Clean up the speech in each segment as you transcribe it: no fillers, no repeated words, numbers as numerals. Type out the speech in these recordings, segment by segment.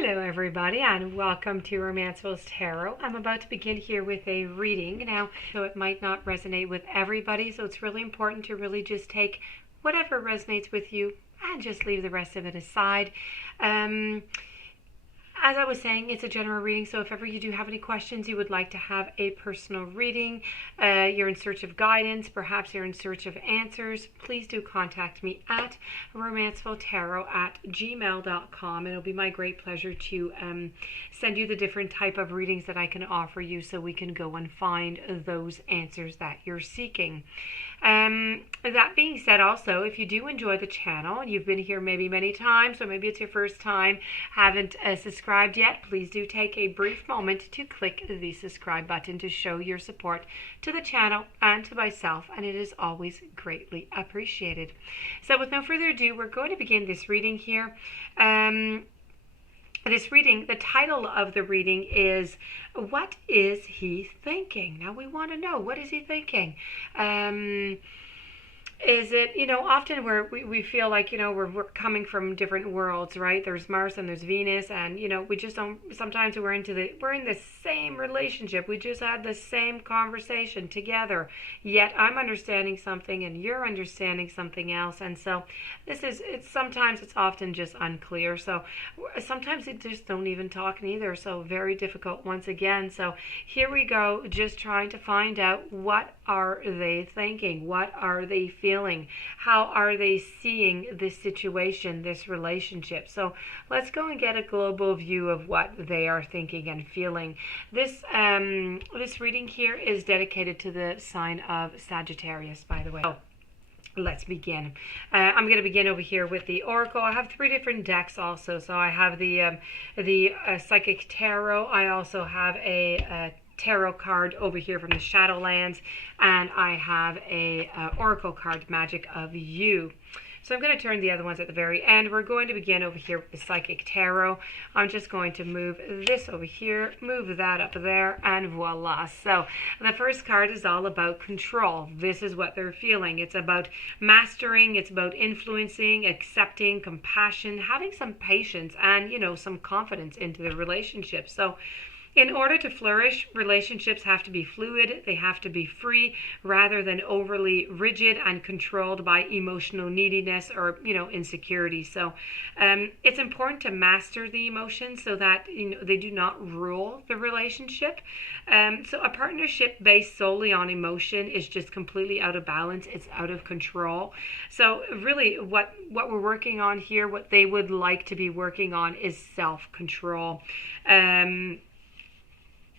Hello everybody and welcome to Romanceful's Tarot. I'm about to begin here with a reading now, so it might not resonate with everybody, so it's really important to really just take whatever resonates with you and just leave the rest of it aside. As I was saying, it's a general reading, so if ever you do have any questions, you would like to have a personal reading, you're in search of guidance, perhaps you're in search of answers, please do contact me at romancefultarot@gmail.com, and it'll be my great pleasure to send you the different type of readings that I can offer you so we can go and find those answers that you're seeking. That being said, also, if you do enjoy the channel, you've been here maybe many times, or maybe it's your first time, haven't subscribed yet, please do take a brief moment to click the subscribe button to show your support to the channel and to myself, and it is always greatly appreciated. So with no further ado, we're going to begin this reading here. The title of the reading is, What is he thinking? Now we want to know, what is he thinking? Is it, often we feel like, we're coming from different worlds, right? There's Mars and there's Venus, and, we just don't, sometimes we're in the same relationship. We just had the same conversation together, yet I'm understanding something and you're understanding something else. And so sometimes it's often just unclear. So sometimes they just don't even talk neither. So very difficult once again. So here we go, just trying to find out, what are they thinking? What are they feeling? How are they seeing this situation, this relationship? So let's go and get a global view of what they are thinking and feeling. This reading here is dedicated to the sign of Sagittarius, by the way. So let's begin. I'm going to begin over here with the Oracle. I have 3 different decks also. So I have the Psychic Tarot. I also have a tarot card over here from the Shadowlands, and I have a Oracle card, Magic of You. So I'm going to turn the other ones at the very end. We're going to begin over here with the Psychic Tarot. I'm just going to move this over here, move that up there, and voila. So the first card is all about control. This is what they're feeling. It's about mastering, it's about influencing, accepting, compassion, having some patience, and, some confidence into the relationship. So in order to flourish, relationships have to be fluid, they have to be free, rather than overly rigid and controlled by emotional neediness or, insecurity. So it's important to master the emotions so that, they do not rule the relationship. So a partnership based solely on emotion is just completely out of balance. It's out of control. So really what we're working on here, what they would like to be working on, is self-control.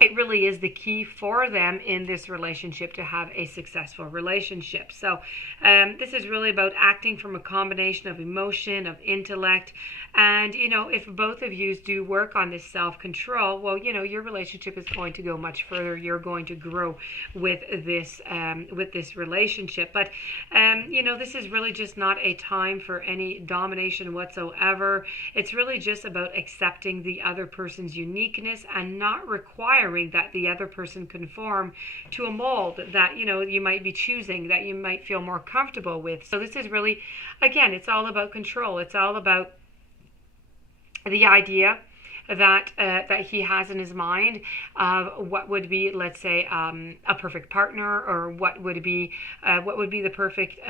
It really is the key for them in this relationship to have a successful relationship. So this is really about acting from a combination of emotion, of intellect, and if both of you do work on this self-control, well, your relationship is going to go much further. You're going to grow with this relationship. But this is really just not a time for any domination whatsoever. It's really just about accepting the other person's uniqueness and not requiring that the other person conform to a mold that you might be choosing, that you might feel more comfortable with. So this is really, again, it's all about control. It's all about the idea that he has in his mind of what would be, let's say, a perfect partner, or what would be the perfect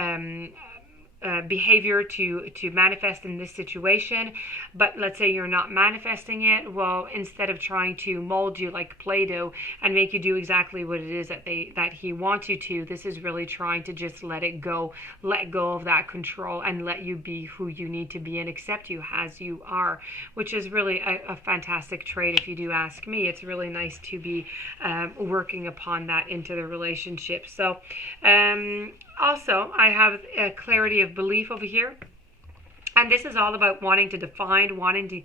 behavior to manifest in this situation. But let's say you're not manifesting it. Well, instead of trying to mold you like Play-Doh and make you do exactly what it is that he wants you to, this is really trying to just let go of that control and let you be who you need to be and accept you as you are, which is really a fantastic trait if you do ask me. It's really nice to be working upon that into the relationship. So also, I have a clarity of belief over here. And this is all about wanting to define, wanting to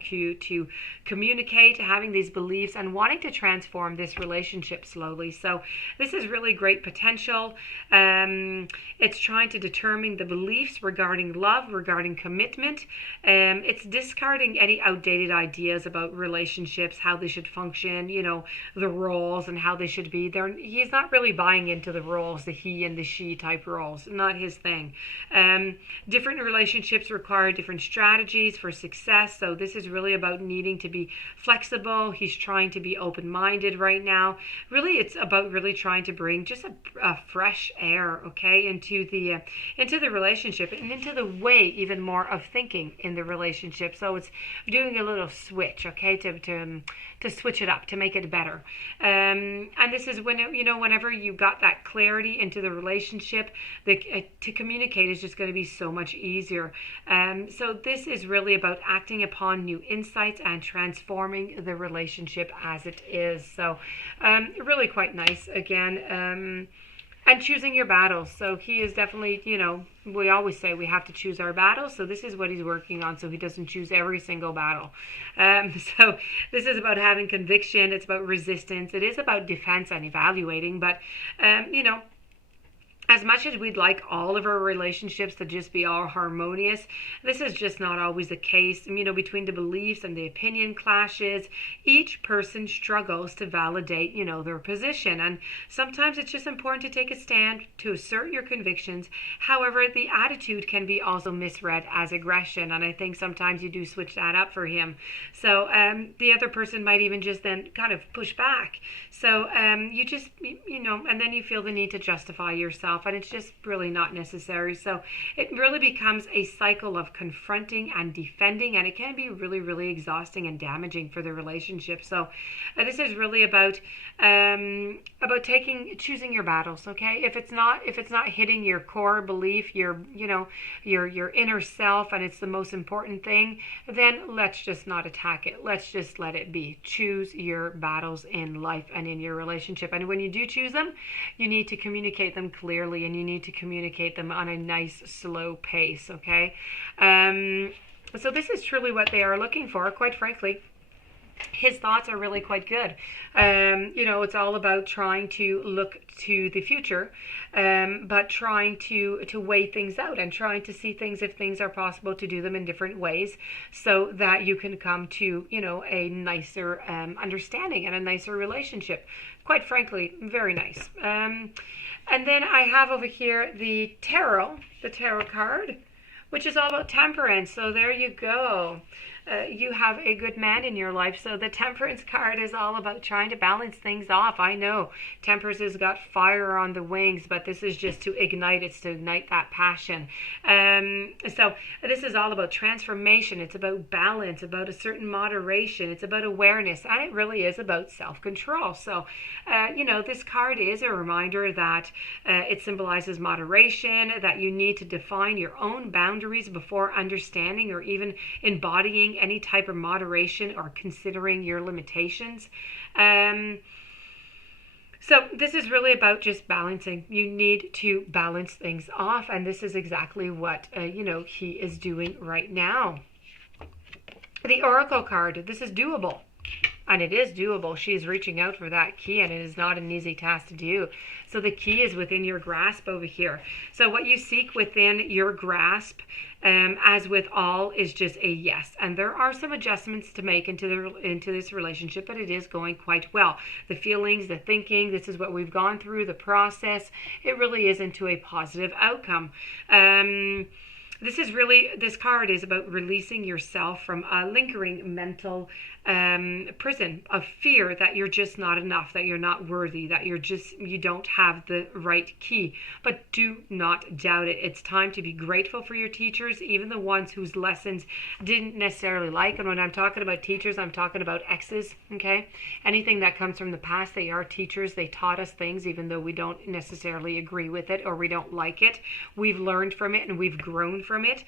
communicate, having these beliefs, and wanting to transform this relationship slowly. So this is really great potential. It's trying to determine the beliefs regarding love, regarding commitment. It's discarding any outdated ideas about relationships, how they should function, the roles and how they should be. He's not really buying into the roles, the he and the she type roles. Not his thing. Different relationships require different strategies for success. So this is really about needing to be flexible. He's trying to be open-minded right now. Really, it's about really trying to bring just a fresh air, okay, into the relationship and into the way even more of thinking in the relationship. So it's doing a little switch, okay, to switch it up, to make it better. And this is when whenever you got that clarity into the relationship, to communicate is just going to be so much easier. So this is really about acting upon new insights and transforming the relationship as it is. So really quite nice again. And choosing your battles. So he is definitely, we always say we have to choose our battles. So this is what he's working on, so he doesn't choose every single battle. So this is about having conviction. It's about resistance. It is about defense and evaluating. But, as much as we'd like all of our relationships to just be all harmonious, this is just not always the case. Between the beliefs and the opinion clashes, each person struggles to validate, their position. And sometimes it's just important to take a stand, to assert your convictions. However, the attitude can be also misread as aggression. And I think sometimes you do switch that up for him. So the other person might even just then kind of push back. So you just, and then you feel the need to justify yourself. And it's just really not necessary. So it really becomes a cycle of confronting and defending, and it can be really, really exhausting and damaging for the relationship. So this is really about choosing your battles. Okay, if it's not hitting your core belief, your inner self, and it's the most important thing, then let's just not attack it. Let's just let it be. Choose your battles in life and in your relationship. And when you do choose them, you need to communicate them clearly, and you need to communicate them on a nice, slow pace, okay? So this is truly what they are looking for, quite frankly. His thoughts are really quite good. It's all about trying to look to the future, but trying to weigh things out and trying to see things, if things are possible, to do them in different ways so that you can come to, a nicer understanding and a nicer relationship. Quite frankly, very nice. And then I have over here the tarot card, which is all about temperance. So there you go. You have a good man in your life. So the temperance card is all about trying to balance things off. I know temperance has got fire on the wings, but this is just to ignite. It's to ignite that passion. So this is all about transformation. It's about balance, about a certain moderation. It's about awareness, and it really is about self-control. So, this card is a reminder that it symbolizes moderation, that you need to define your own boundaries before understanding or even embodying any type of moderation or considering your limitations. So this is really about just balancing. You need to balance things off, and this is exactly what he is doing right now. The Oracle card, this is doable. And it is doable. She is reaching out for that key, and it is not an easy task to do. So the key is within your grasp over here. So what you seek within your grasp, as with all, is just a yes. And there are some adjustments to make into this relationship, but it is going quite well. The feelings, the thinking, this is what we've gone through, the process. It really is into a positive outcome. This card is about releasing yourself from a lingering mental prison of fear that you're just not enough, that you're not worthy, that you don't have the right key. But do not doubt it. It's time to be grateful for your teachers, even the ones whose lessons didn't necessarily like. And when I'm talking about teachers, I'm talking about exes, okay? Anything that comes from the past, they are teachers. They taught us things, even though we don't necessarily agree with it or we don't like it. We've learned from it and we've grown from it.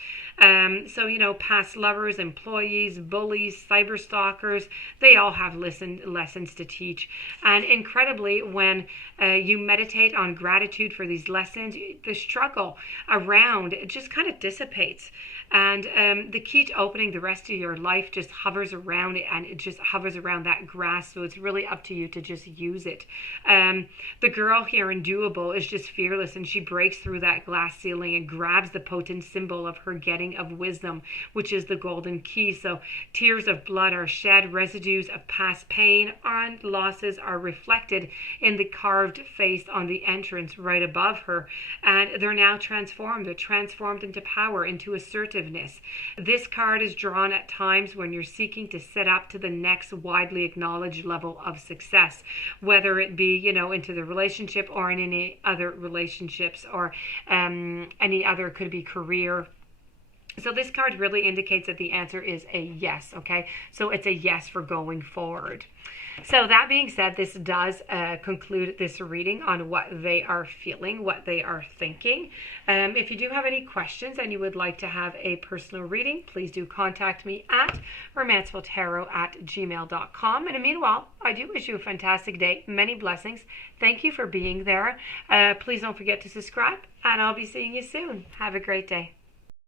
So, past lovers, employees, bullies, cyber stalkers, they all have lessons to teach. And incredibly, when you meditate on gratitude for these lessons, the struggle around it just kind of dissipates. And the key to opening the rest of your life just hovers around it, and it just hovers around that grasp. So it's really up to you to just use it. The girl here in Doable is just fearless, and she breaks through that glass ceiling and grabs the potent symbol of her getting of wisdom, which is the golden key. So tears of blood are shed, residues of past pain and losses are reflected in the carved face on the entrance right above her. And they're now transformed. They're transformed into power, into assertiveness, effectiveness. This card is drawn at times when you're seeking to set up to the next widely acknowledged level of success, whether it be, into the relationship or in any other relationships, or any other, could be career. So this card really indicates that the answer is a yes, okay? So it's a yes for going forward. So that being said, this does conclude this reading on what they are feeling, what they are thinking. If you do have any questions and you would like to have a personal reading, please do contact me at romancefultarot@gmail.com. And meanwhile, I do wish you a fantastic day. Many blessings. Thank you for being there. Please don't forget to subscribe, and I'll be seeing you soon. Have a great day.